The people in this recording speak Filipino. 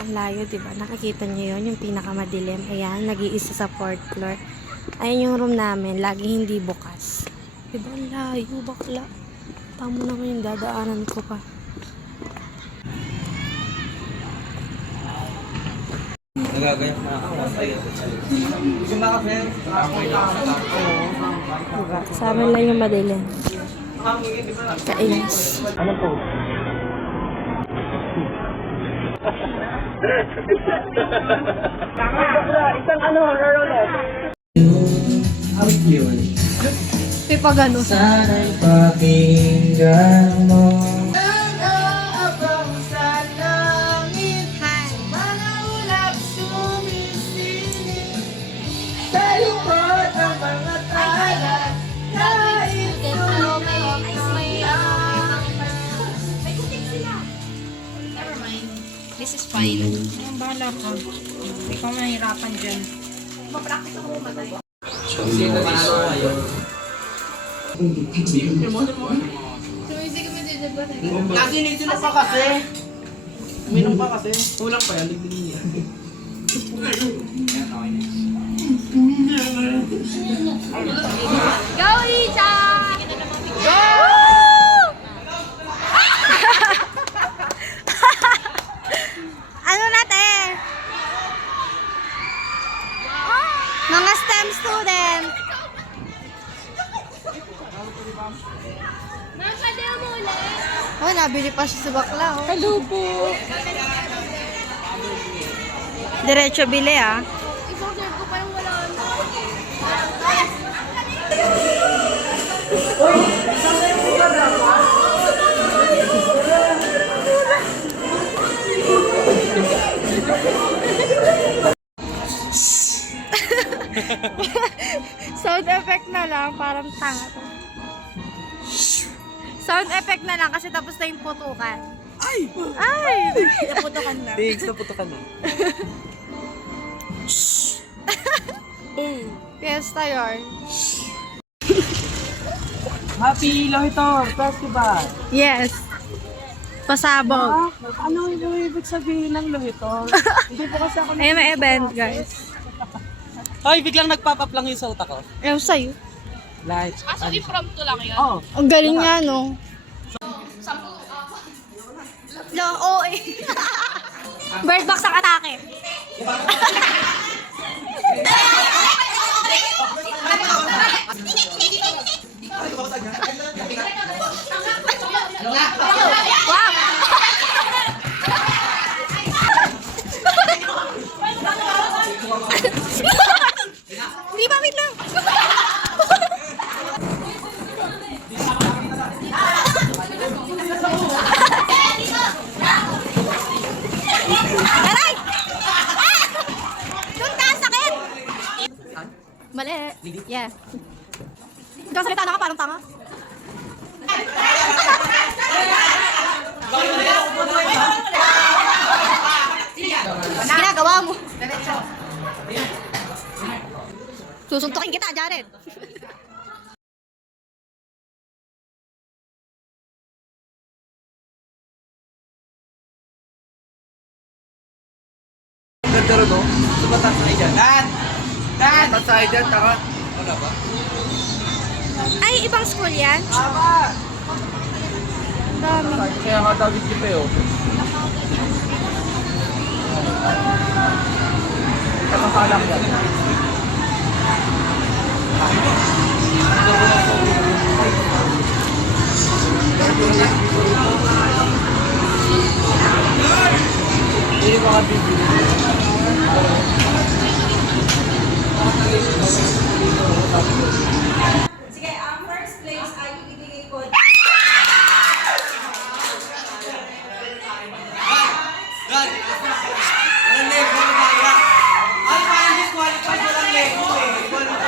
Ang layo, diba? Nakikita nyo yun, yung pinakamadilim. Ayan, nag-iisa sa 4th floor. Ayan yung room namin, lagi hindi bukas. Diba, ang layo, bakla. Tamo naman yung dadaanan ko pa. Nagagaya na ako. Gusto na ka, friend? Diba? Sa amin lang yung madilim. Kainis. Ano po? Isang ano, Roland. Awit yun. Pipa gano'n. Sana'y pakinggan mo. This is fine. Ang bahala ka. Ikaw mahirapan dyan. Ma-practice ako matay. Sino ka na ngayon? Sumisig kami dyan ba? Lagi nito na pa kasi. Uminom pa kasi. Kulang pa yan. Ligligin niya. Go, Rita! Go! Ano natin? Mga STEM student. Nakadeo mo ulit. Oh, nabili pa siya sa bakla. Oh. Kalubo. Diretso bili ah. I-order ko parang wala na. Sound effect na lang, parang tanga to. Sound effect na lang kasi tapos na yung putukan. Ay! Ay! Naputukan na. Diggs, naputokan na. Fiesta yun. Happy Lohitor Festival! Yes. Pasabog. Ano yung ibig sabihin ng Lohitor? Hindi po kasi ako Ayun, may event, guys. Ay, biglang nagpap-up lang yung sa utak ko. Ewan sa'yo. Like, So, impromptu lang yun? oh, Ang galing nga, no? Lo, oo eh. Bird box ang atake. Wow! Hindi ba, wait lang. Aray! Ah! Doon ka, sakit! Mali. Yeah. Ikaw salita na ka, parang tanga. Ginagawa mo. Susuntukin kita, Jared. ganda rin, no? Sumatas na dyan. Dan! Dan! Sumatas na dyan, taka. Wala ba? Ay, ibang school yan? Tama! Ang dami. Kaya nga David Kipeo. Kakapalang yan. Hindi ba ka bibili? Sige, ang first place ay ibibigay ko. God! Walang leg mo na kaya. Ay, parang disqualified walang leg mo eh.